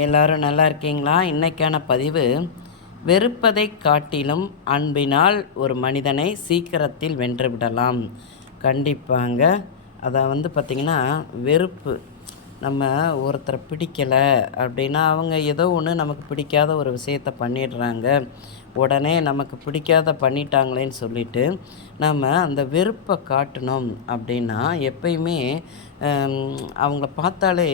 எல்லாரும் நல்லா இருக்கீங்களா? இன்னைக்கான பதிவு, வெறுப்பதை காட்டிலும் அன்பினால் ஒரு மனிதனை சீக்கிரத்தில் வென்றுவிடலாம். கண்டிப்பாங்க. அதை பார்த்திங்கன்னா, வெறுப்பு நம்ம ஒருத்தரை பிடிக்கலை அப்படின்னா, அவங்க ஏதோ ஒன்று நமக்கு பிடிக்காத ஒரு விஷயத்த பண்ணிடுறாங்க. உடனே நமக்கு பிடிக்காத பண்ணிட்டாங்களேன்னு சொல்லிட்டு நம்ம அந்த வெறுப்பை காட்டணும் அப்படின்னா, எப்பயுமே அவங்கள பார்த்தாலே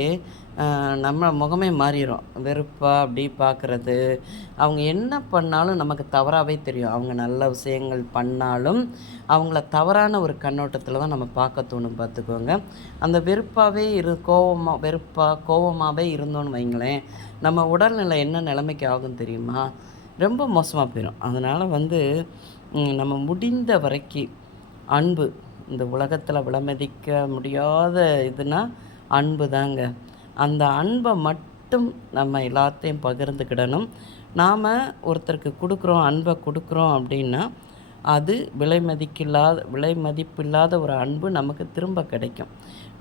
நம்ம முகமே மாறிடும். வெறுப்பா அப்படி பார்க்குறது, அவங்க என்ன பண்ணாலும் நமக்கு தவறாகவே தெரியும். அவங்க நல்ல விஷயங்கள் பண்ணாலும் அவங்கள தவறான ஒரு கண்ணோட்டத்தில் தான் நம்ம பார்க்க தோணும் பார்த்துக்கோங்க. அந்த வெறுப்பாகவே கோவமாகவே இருந்தோன்னு வைங்களேன், நம்ம உடல்நிலை என்ன நிலைமைக்கு ஆகும் தெரியுமா? ரொம்ப மோசமாக போயிடும். அதனால் நம்ம முடிந்த வரைக்கும் அன்பு, இந்த உலகத்தில் விலைமதிக்க முடியாத இதுனா அன்பு தாங்க. அந்த அன்பை மட்டும் நம்ம எல்லாத்தையும் பகிர்ந்துக்கிடணும். நாம் ஒருத்தருக்கு கொடுக்குறோம், அன்பை கொடுக்குறோம் அப்படின்னா, அது விலை மதிப்பில்லாத ஒரு அன்பு நமக்கு திரும்ப கிடைக்கும்.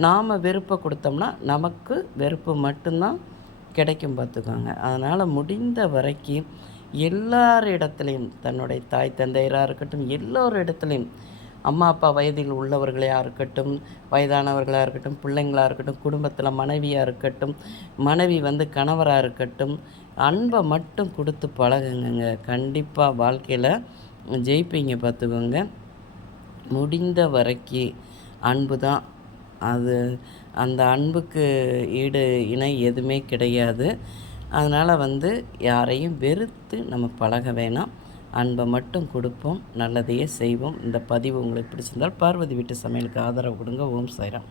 நாம் வெறுப்பை கொடுத்தோம்னா நமக்கு வெறுப்பு மட்டும்தான் கிடைக்கும் பார்த்துக்கோங்க. அதனால் முடிந்த வரைக்கும் எல்லாரிடத்துலையும், தன்னுடைய தாய் தந்தையராக இருக்கட்டும், எல்லோரிடத்துலையும், அம்மா அப்பா வயதில் உள்ளவர்களாக இருக்கட்டும், வயதானவர்களாக இருக்கட்டும், பிள்ளைங்களாக இருக்கட்டும், குடும்பத்தில் மனைவியாக இருக்கட்டும், மனைவி கணவராக இருக்கட்டும், அன்பை மட்டும் கொடுத்து பழகுங்க. கண்டிப்பாக வாழ்க்கையில் ஜெயிப்பீங்க பார்த்துக்கோங்க. முடிந்த வரைக்கும் அன்பு தான். அந்த அன்புக்கு ஈடு இணை எதுவுமே கிடையாது. அதனால் யாரையும் வெறுத்து நம்ம பழக வேணாம். அன்பை மட்டும் கொடுப்போம், நல்லதையே செய்வோம். இந்த பதிவு உங்களுக்கு பிடிச்சிருந்தால் பார்வதி வீட்டு சமையலுக்கு ஆதரவு கொடுங்க. ஓம் சாய்ராம்.